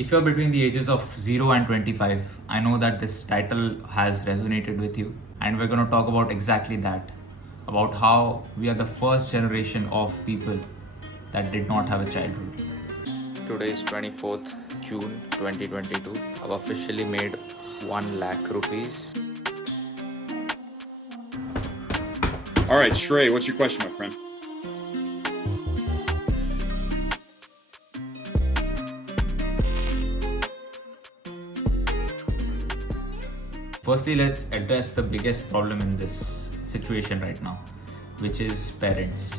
If you're between the ages of 0 and 25, I know that this title has resonated with you, and we're going to talk about exactly that, about how we are the first generation of people that did not have a childhood. Today is 24th June 2022. I've officially made 1 lakh rupees. All right, Shrey, what's your question, my friend? Firstly, let's address the biggest problem in this situation right now, which is parents.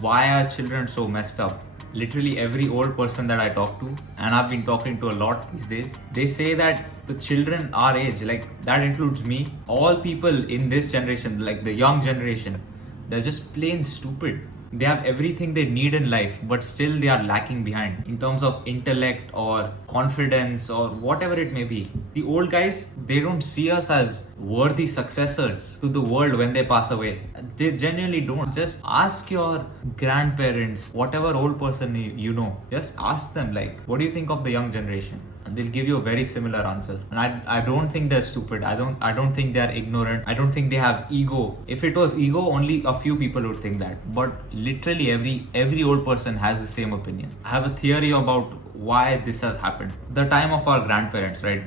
Why are children so messed up? Literally every old person that I talk to, and I've been talking to a lot these days, they say that the children our age, like that includes me, all people in this generation, like the young generation, they're just plain stupid. They have everything they need in life, but still they are lacking behind in terms of intellect or confidence or whatever it may be. The old guys, they don't see us as worthy successors to the world when they pass away. They genuinely don't. Just ask your grandparents, whatever old person you know, just ask them, like, what do you think of the young generation? And they'll give you a very similar answer. And I don't think they're stupid. I don't think they're ignorant. I don't think they have ego. If it was ego, only a few people would think that. But literally every old person has the same opinion. I have a theory about why this has happened. The time of our grandparents, right?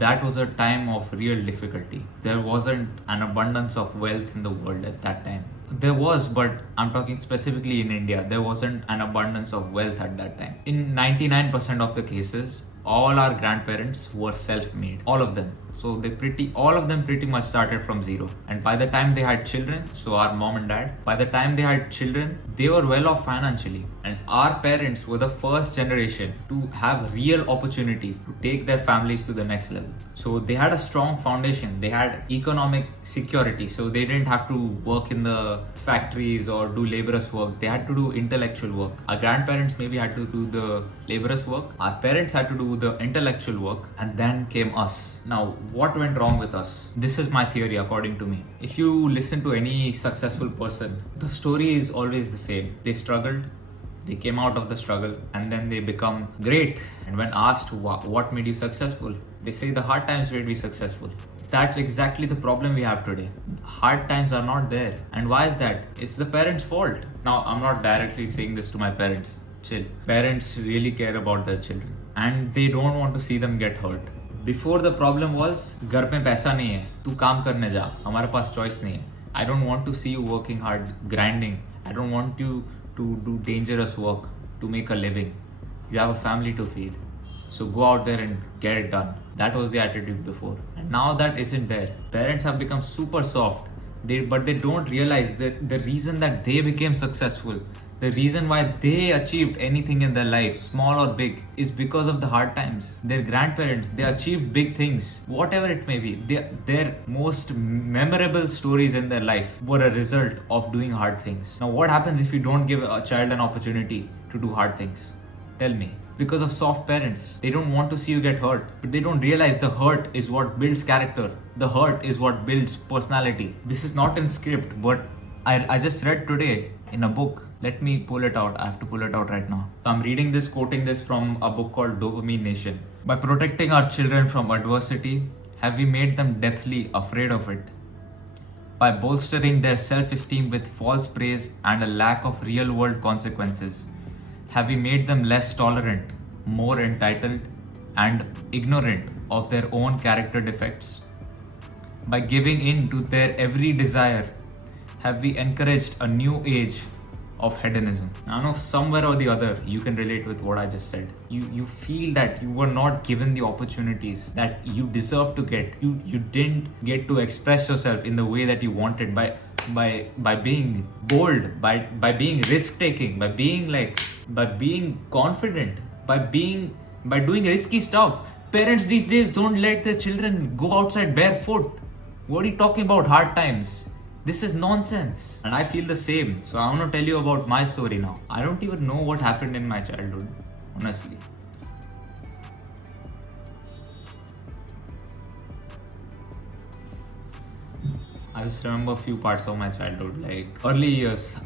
That was a time of real difficulty. There wasn't an abundance of wealth in the world at that time. There was, but I'm talking specifically in India, there wasn't an abundance of wealth at that time. In 99% of the cases, all our grandparents were self-made, all of them. So all of them pretty much started from zero. And by the time they had children, so our mom and dad, by the time they had children, they were well off financially. And our parents were the first generation to have real opportunity to take their families to the next level. So they had a strong foundation. They had economic security. So they didn't have to work in the factories or do laborious work. They had to do intellectual work. Our grandparents maybe had to do the laborious work. Our parents had to do the intellectual work. And then came us. Now, what went wrong with us? This is my theory according to me. If you listen to any successful person, the story is always the same. They struggled, they came out of the struggle, and then they become great. And when asked what made you successful, they say the hard times made me successful. That's exactly the problem we have today. Hard times are not there. And why is that? It's the parents' fault. Now, I'm not directly saying this to my parents. Chill. Parents really care about their children and they don't want to see them get hurt. Before the problem was, घर में पैसा नहीं है, तू काम करने जा, हमारे पास choice नहीं है. I don't want to see you working hard, grinding. I don't want you to do dangerous work to make a living. You have a family to feed. So go out there and get it done. That was the attitude before. And now that isn't there. Parents have become super soft. But they don't realize that the reason that they became successful, the reason why they achieved anything in their life, small or big, is because of the hard times. Their grandparents, they achieved big things, whatever it may be. Their most memorable stories in their life were a result of doing hard things. Now, what happens if you don't give a child an opportunity to do hard things? Tell me. Because of soft parents. They don't want to see you get hurt, but they don't realize the hurt is what builds character. The hurt is what builds personality. This is not in script, but I just read today in a book. Let me pull it out. I have to pull it out right now. So I'm reading this, quoting this from a book called Dopamine Nation. By protecting our children from adversity, have we made them deathly afraid of it? By bolstering their self-esteem with false praise and a lack of real-world consequences, have we made them less tolerant, more entitled, and ignorant of their own character defects? By giving in to their every desire, have we encouraged a new age of hedonism? Now, I know somewhere or the other you can relate with what I just said. You feel that you were not given the opportunities that you deserve to get. You didn't get to express yourself in the way that you wanted by being bold, by being risk taking, by being confident, by doing risky stuff. Parents these days don't let their children go outside barefoot. What are you talking about hard times? This is nonsense. And I feel the same. So I want to tell you about my story now. I don't even know what happened in my childhood, honestly. I just remember a few parts of my childhood, like early years.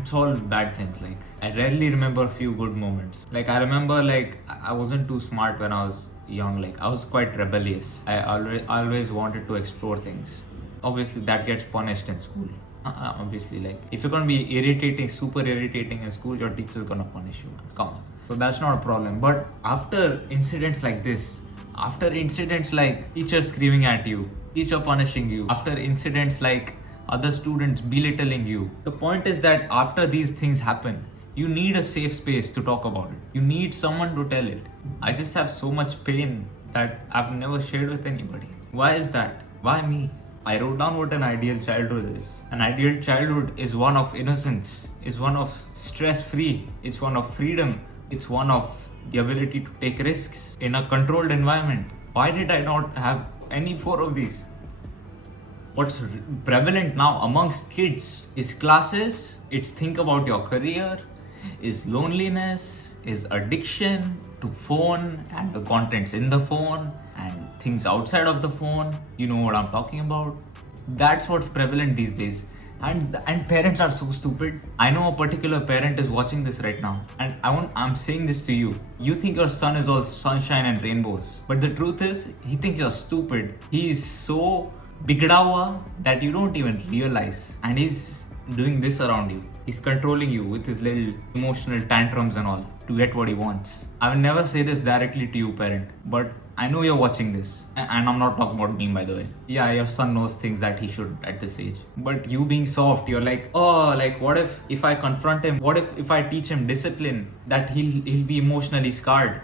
it's all bad things. Like, I rarely remember a few good moments. Like, I remember, like, I wasn't too smart when I was young. Like, I was quite rebellious. I always wanted to explore things. Obviously, that gets punished in school. Obviously, like, if you're gonna be irritating, super irritating in school, your teacher's gonna punish you, man. Come on. So that's not a problem. But after incidents like this, after incidents like teacher screaming at you, teacher punishing you, after incidents like other students belittling you, the point is that after these things happen, you need a safe space to talk about it. You need someone to tell it. I just have so much pain that I've never shared with anybody. Why is that? Why me? I wrote down what an ideal childhood is. An ideal childhood is one of innocence, is one of stress-free, it's one of freedom, it's one of the ability to take risks in a controlled environment. Why did I not have any four of these? What's prevalent now amongst kids is classes, it's think about your career, is loneliness, is addiction to phone and the contents in the phone and things outside of the phone. You know what I'm talking about? That's what's prevalent these days. And parents are so stupid. I know a particular parent is watching this right now, and I'm saying this to you. You think your son is all sunshine and rainbows, but the truth is he thinks you're stupid. He is so bigda hua that you don't even realize, and he's doing this around you. He's controlling you with his little emotional tantrums and all to get what he wants. I will never say this directly to you, parent, but I know you're watching this, and I'm not talking about me, by the way. Yeah, your son knows things that he shouldn't at this age. But you being soft, you're like, oh, like what if I confront him? What if I teach him discipline? That he'll be emotionally scarred.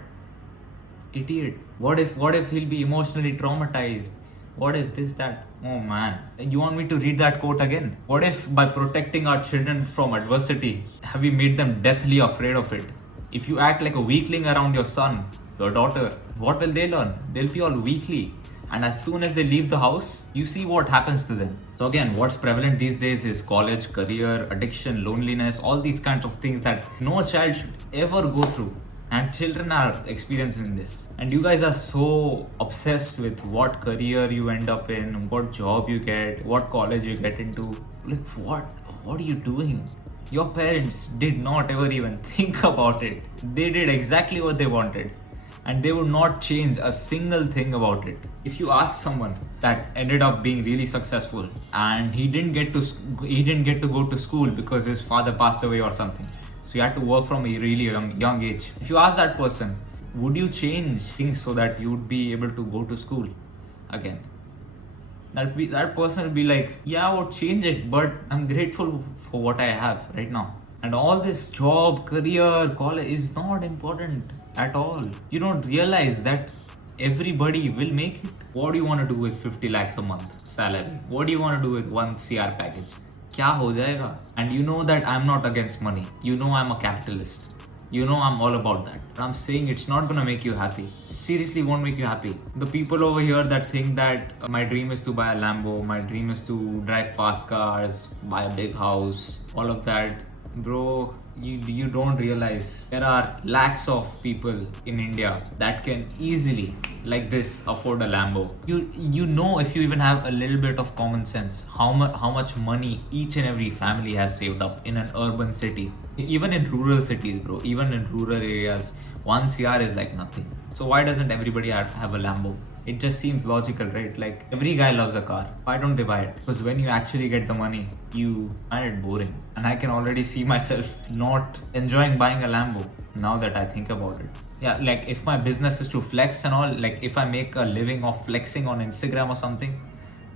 Idiot. What if he'll be emotionally traumatized? What if this, that? Oh man. You want me to read that quote again? What if by protecting our children from adversity, have we made them deathly afraid of it? If you act like a weakling around your son, your daughter, what will they learn? They'll be all weakly. And as soon as they leave the house, you see what happens to them. So again, what's prevalent these days is college, career, addiction, loneliness, all these kinds of things that no child should ever go through. And children are experiencing this. And you guys are so obsessed with what career you end up in, what job you get, what college you get into. Like, what are you doing? Your parents did not ever even think about it. They did exactly what they wanted. And they would not change a single thing about it. If you ask someone that ended up being really successful and he didn't get to go to school because his father passed away or something, so you had to work from a really young age. If you ask that person, would you change things so that you would be able to go to school again? That person will be like, yeah, I would change it, but I'm grateful for what I have right now. And all this job, career, college is not important at all. You don't realize that everybody will make it. What do you want to do with 50 lakhs a month salary? What do you want to do with 1 CR package? Kya ho jayega? And you know that I'm not against money. You know I'm a capitalist. You know I'm all about that. But I'm saying it's not gonna make you happy. It seriously won't make you happy. The people over here that think that my dream is to buy a Lambo, my dream is to drive fast cars, buy a big house, all of that. Bro, you don't realize there are lakhs of people in India that can easily, like this, afford a Lambo. You know, if you even have a little bit of common sense, how much money each and every family has saved up in an urban city. Even in rural cities, bro, even in rural areas, 1 CR is like nothing. So why doesn't everybody have a Lambo? It just seems logical, right? Like, every guy loves a car. Why don't they buy it? Because when you actually get the money, you find it boring. And I can already see myself not enjoying buying a Lambo now that I think about it. Yeah, like if my business is to flex and all, like if I make a living of flexing on Instagram or something,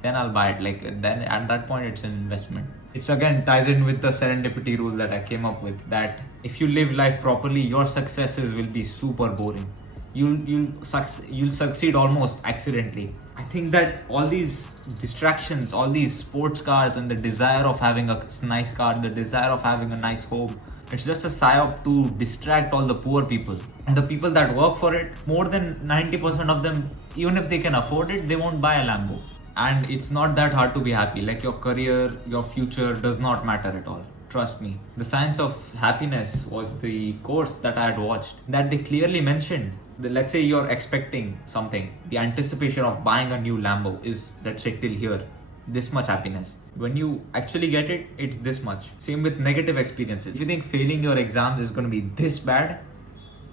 then I'll buy it. Like, then at that point, it's an investment. It's again ties in with the serendipity rule that I came up with, that if you live life properly, your successes will be super boring. You'll succeed almost accidentally. I think that all these distractions, all these sports cars and the desire of having a nice car, the desire of having a nice home, it's just a psyop to distract all the poor people. And the people that work for it, more than 90% of them, even if they can afford it, they won't buy a Lambo. And it's not that hard to be happy. Like, your career, your future does not matter at all. Trust me. The Science of Happiness was the course that I had watched, that they clearly mentioned. Let's say you're expecting something. The anticipation of buying a new Lambo is, let's say, till here. this much happiness. When you actually get it, it's this much. Same with negative experiences. If you think failing your exams is going to be this bad,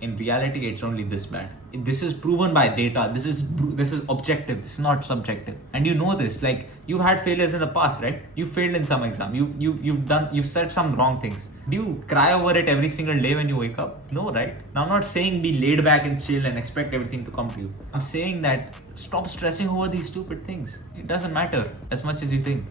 in reality it's only this bad. This is proven by data. This is objective. This is not subjective. And you know this, like you've had failures in the past, right? You failed in some exam. You've said some wrong things. Do you cry over it every single day when you wake up? No, right? Now I'm not saying be laid back and chill and expect everything to come to you. I'm saying that stop stressing over these stupid things. It doesn't matter as much as you think.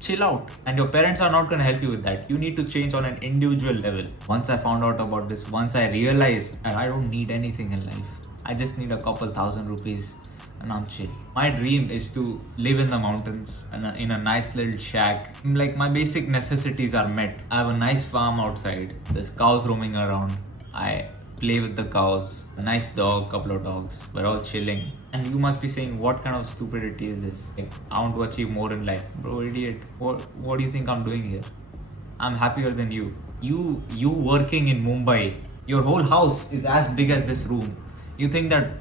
Chill out, and your parents are not going to help you with that. You need to change on an individual level. Once I found out about this, once I realized that I don't need anything in life, I just need a couple thousand rupees and I'm chill. My dream is to live in the mountains and in a nice little shack. Like my basic necessities are met. I have a nice farm outside. There's cows roaming around. I play with the cows. A nice dog, couple of dogs. We're all chilling. And you must be saying, what kind of stupidity is this? Like, I want to achieve more in life. Bro, idiot. What do you think I'm doing here? I'm happier than you. You working in Mumbai, your whole house is as big as this room. You think that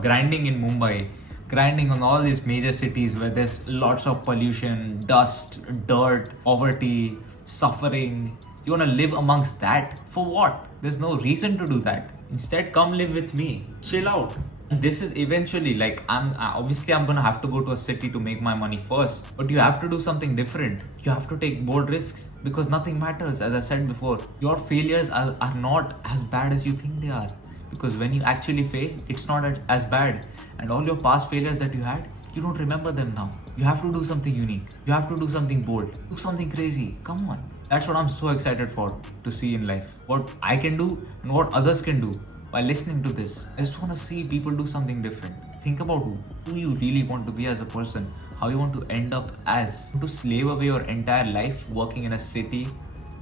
grinding in Mumbai, grinding on all these major cities where there's lots of pollution, dust, dirt, poverty, suffering, you want to live amongst that? For what? There's no reason to do that. Instead, come live with me. Chill out. This is eventually like I'm gonna have to go to a city to make my money first, but you have to do something different. You have to take bold risks because nothing matters. As I said before, your failures are not as bad as you think they are, because when you actually fail, it's not as bad. And all your past failures that you had, you don't remember them now. You have to do something unique. You have to do something bold. Do something crazy. Come on. That's what I'm so excited for, to see in life. What I can do and what others can do. By listening to this, I just want to see people do something different. Think about who you really want to be as a person, how you want to end up as. To slave away your entire life working in a city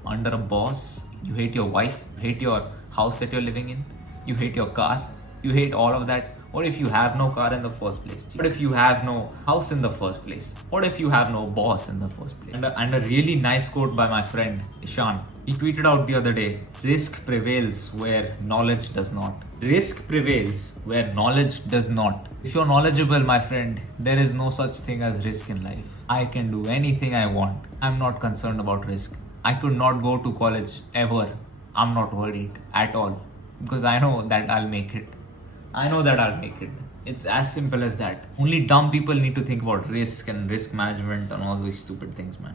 under a boss. You hate your wife, you hate your house that you're living in, you hate your car, you hate all of that. What if you have no car in the first place? What if you have no house in the first place? What if you have no boss in the first place? And a really nice quote by my friend Ishan. He tweeted out the other day, risk prevails where knowledge does not. Risk prevails where knowledge does not. If you're knowledgeable, my friend, there is no such thing as risk in life. I can do anything I want. I'm not concerned about risk. I could not go to college ever. I'm not worried at all because I know that I'll make it. It's as simple as that. Only dumb people need to think about risk and risk management and all these stupid things, man.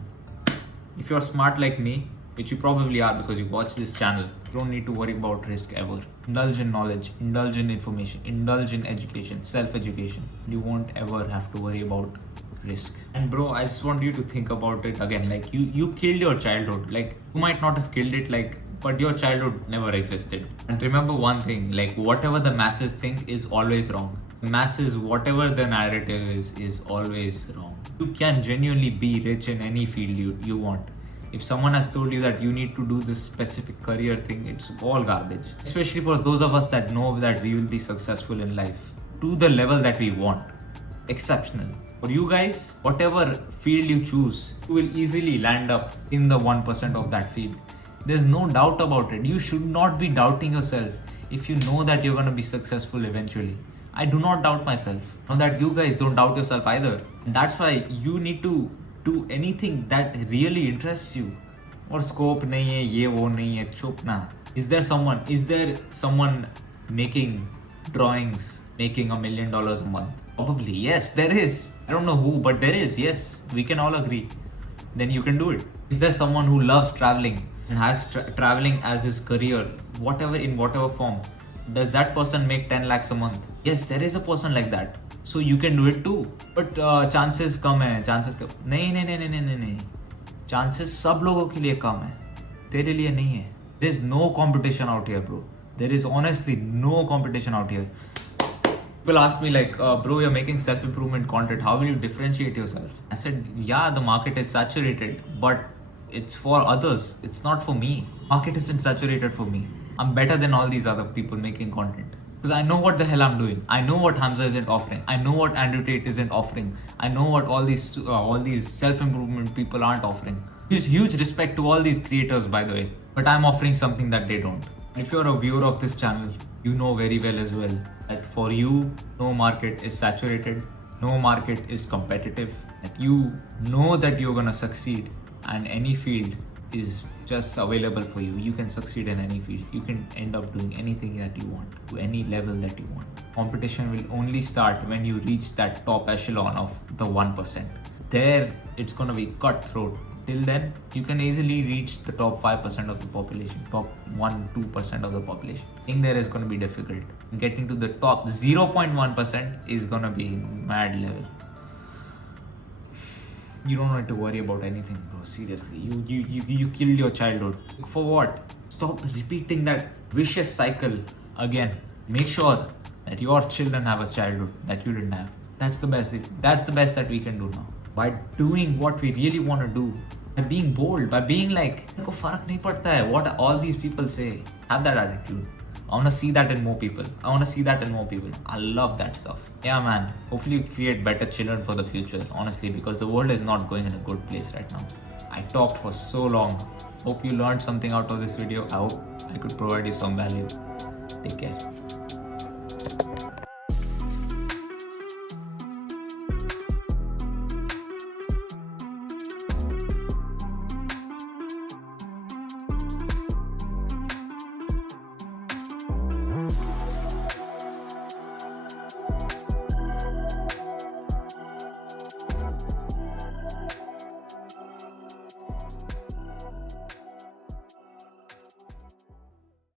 If you're smart like me, which you probably are because you watch this channel, you don't need to worry about risk ever. Indulge in knowledge, indulge in information, indulge in education, self-education. You won't ever have to worry about risk. And bro, I just want you to think about it again. Like you killed your childhood. Like you might not have killed it, but your childhood never existed. And remember one thing, like whatever the masses think is always wrong. Masses, whatever the narrative is always wrong. You can genuinely be rich in any field you want. If someone has told you that you need to do this specific career thing, it's all garbage. Especially for those of us that know that we will be successful in life to the level that we want. Exceptional. For you guys, whatever field you choose, you will easily land up in the 1% of that field. There's no doubt about it. You should not be doubting yourself if you know that you're going to be successful eventually. I do not doubt myself. Know that you guys don't doubt yourself either. And that's why you need to do anything that really interests you. Or scope nahi hai, ye wo nahi hai, chup na. Is there someone making drawings, making $1 million a month? Probably, yes, there is. I don't know who, but there is, yes. We can all agree. Then you can do it. Is there someone who loves traveling and has traveling as his career, in whatever form? Does that person make 10 lakhs a month? Yes, there is a person like that. So you can do it too. But chances come hai, नहीं. Chances सब लोगों के लिए कम है. तेरे लिए नहीं है. There is no competition out here, bro. There is honestly no competition out here. People ask me like, bro, you're making self-improvement content. How will you differentiate yourself? I said, yeah, the market is saturated, but it's for others. It's not for me. Market isn't saturated for me. I'm better than all these other people making content. Because I know what the hell I'm doing. I know what Hamza isn't offering. I know what Andrew Tate isn't offering. I know what all these self-improvement people aren't offering. Huge respect to all these creators, by the way. But I'm offering something that they don't. And if you're a viewer of this channel, you know very well as well that for you, no market is saturated. No market is competitive. That you know that you're gonna succeed, and any field is just available for you. You can succeed in any field. You can end up doing anything that you want to any level that you want. Competition will only start when you reach that top echelon of the 1%. There, it's gonna be cutthroat. Till then, you can easily reach the top 5% of the population, top 1-2% of the population. I think there is gonna be difficult. Getting to the top 0.1% is gonna be mad level. You don't need to worry about anything, bro. Seriously, you killed your childhood. For what? Stop repeating that vicious cycle again. Make sure that your children have a childhood that you didn't have. That's the best that we can do now. By doing what we really want to do, by being bold, by being like, "Meko farak nahi padta hai what all these people say." Have that attitude. I want to see that in more people. I love that stuff. Yeah, man. Hopefully you create better children for the future, honestly, because the world is not going in a good place right now. I talked for so long. Hope you learned something out of this video. I hope I could provide you some value. Take care.